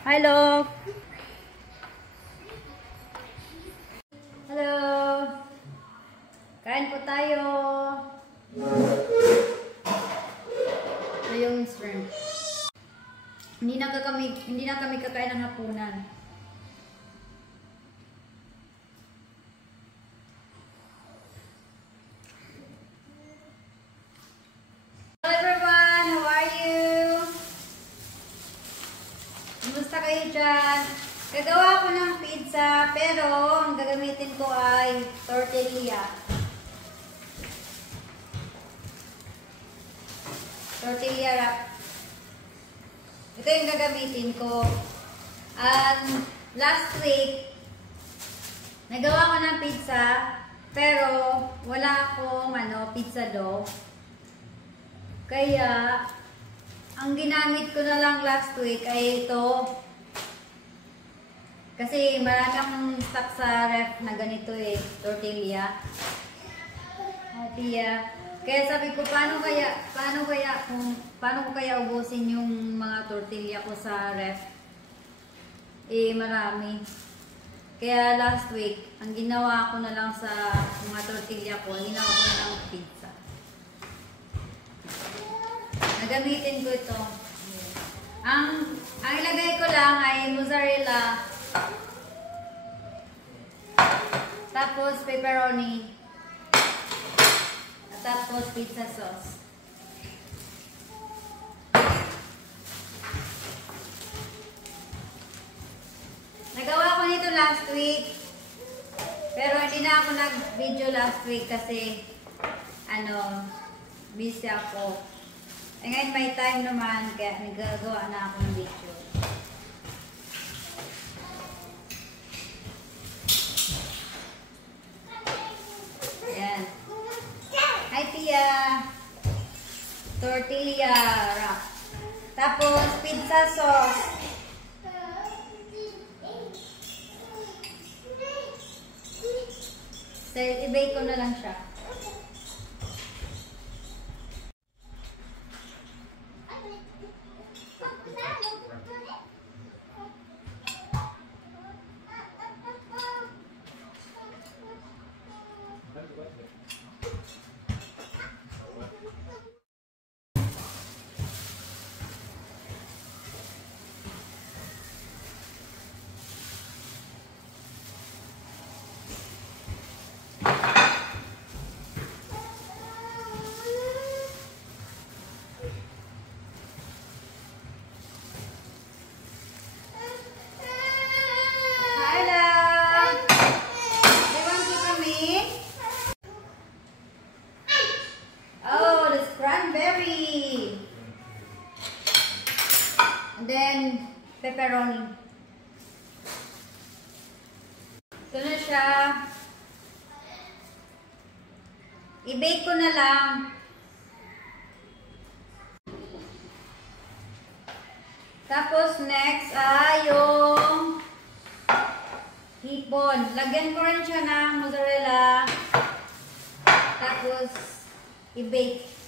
Hello. Hello. Kain po tayo. Ito yung shrimp. Hindi na kami kakain ng hapunan. Hello everyone, how are you? Kumusta kayo dyan? Gagawa ko ng pizza, pero ang gagamitin ko ay tortilla. Tortilla wrap. Ito yung gagamitin ko. Last week, nagawa ko ng pizza, pero wala akong pizza dough. Kaya, ang ginamit ko na lang last week ay ito. Kasi marami akong stock sa ref na ganito tortilla. Kaya sabi ko, paano ko kaya ubusin yung mga tortilla ko sa ref? Marami. Kaya last week, ang ginawa ko na lang sa mga tortilla ko, ginawa ko na lang pizza. Nagamitin ko ito. Ang ilagay ko lang ay mozzarella, tapos pepperoni, at tapos pizza sauce. Nagawa ko nito last week, pero hindi na ako nag-video last week kasi busy ako. Ngayon may time naman, kaya nagagawa na ako ng video. Ayan. Hi Tia! Tortilla wrap. Tapos pizza sauce. So, i-bake ko na lang siya. Then, pepperoni. Ito na siya. I-bake ko na lang. Tapos, next ay yung hipon. Lagyan ko rin siya ng mozzarella. Tapos, i-bake.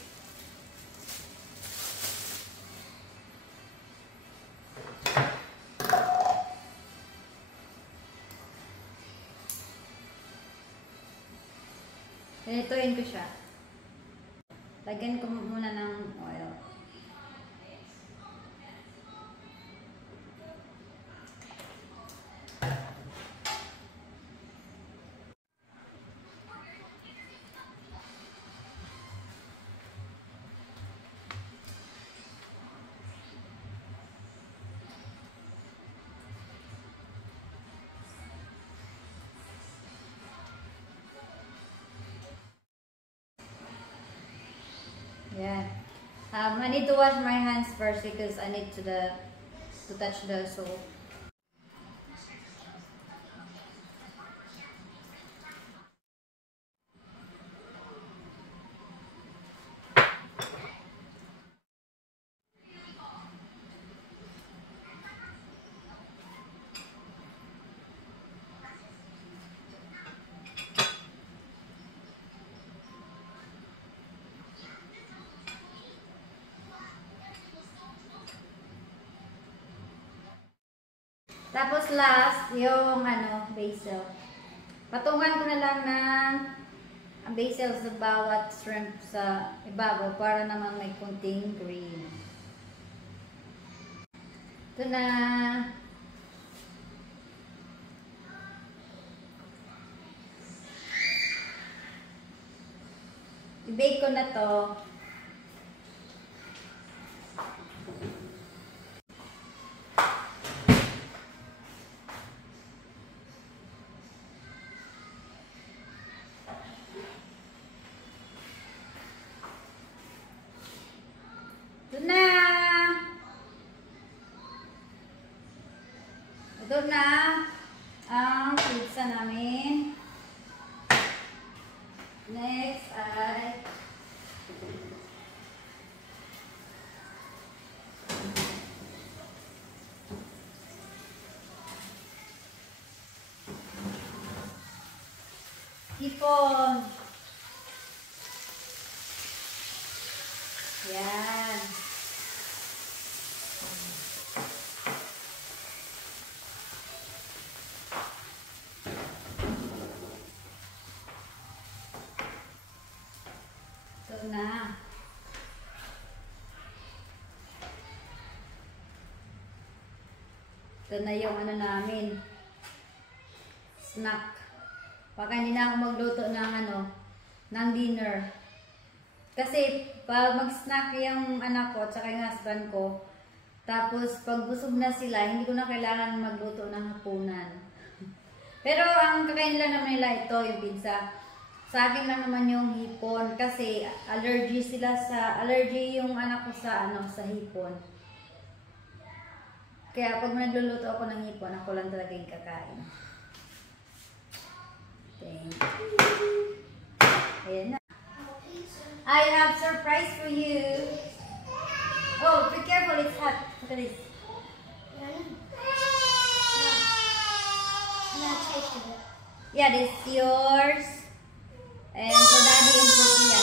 Ganitoin ko siya. Lagyan ko muna ng oil. Yeah. I need to wash my hands first because I need to touch the soap. Tapos last, yung basil. Patungan ko na lang ng basil sa bawat shrimp sa ibabaw para naman may kunting green. Ito na. I-bake ko na to. Ito na. Ito na ang pizza namin. Next ay hipon. Yan. Ito na. Ito na yung namin. Snack. Baka hindi na ako magluto ng dinner. Kasi pag mag-snack yung anak ko at saka yung husband ko, tapos pag busog na sila, hindi ko na kailangan magluto ng hapunan. Pero ang kakain lang naman nila ito, yung pizza. Sa akin lang naman yung hipon kasi allergy yung anak ko sa sa hipon. Kaya pag nagluluto ako ng hipon, ako lang talaga yung kakain. Thank you. Ayan na. I have surprise for you. Oh, be careful, it's hot. Look at this. Yeah, this is yours. And for Daddy and for Tia.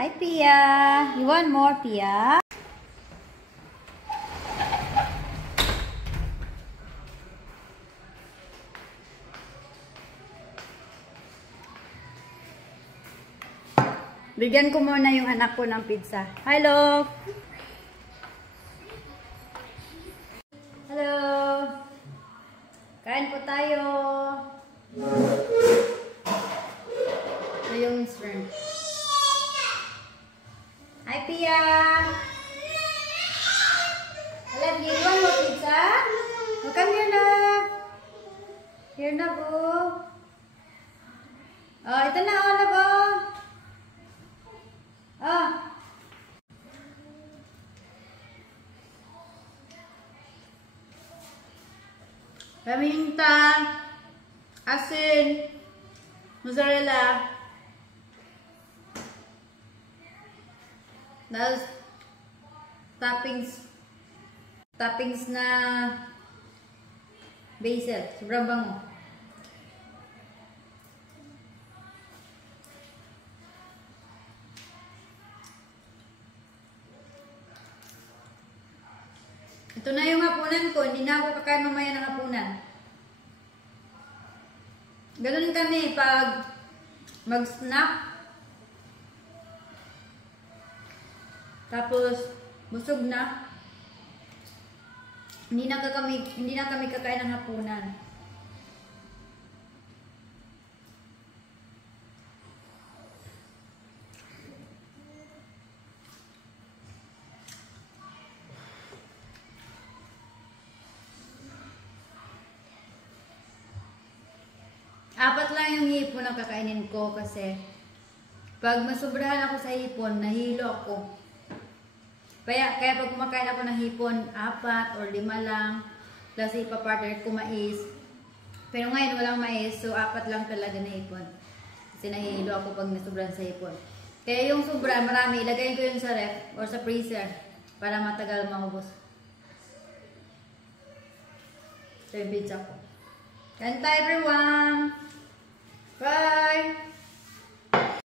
Hi, Pia. You want more, Pia? Bigyan ko muna yung anak ko ng pizza. Hello! Hello! Kain po tayo. Ito yung shrimp. Hi, Pia! I love you. You want more pizza? Oh, come here na. Here na po. Oh, ito na. Oh, na po. Oh. Paminta, asin, mozzarella. Tapos, toppings na basil. Sobrang bango. Ito na yung hapunan ko. Hindi na ako kakain mamaya ng hapunan. Ganun kami pag mag-snack. Tapos, busog na. Hindi na kami kakain ng hapunan. Apat lang yung hipon na kakainin ko kasi pag masubrahan ako sa hipon, nahilo ako. Kaya pag kumakain ako ng hipon, 4 or 5 lang. Plus ipapartner ko mais. Pero ngayon walang mais, so 4 lang talaga na hipon. Kasi nahihilo ako pag nasubrahan sa hipon. Kaya yung sobra, marami, ilagay ko yun sa ref or sa freezer. Para matagal maubos. Ito yung pizza ko. Kanta everyone! Bye!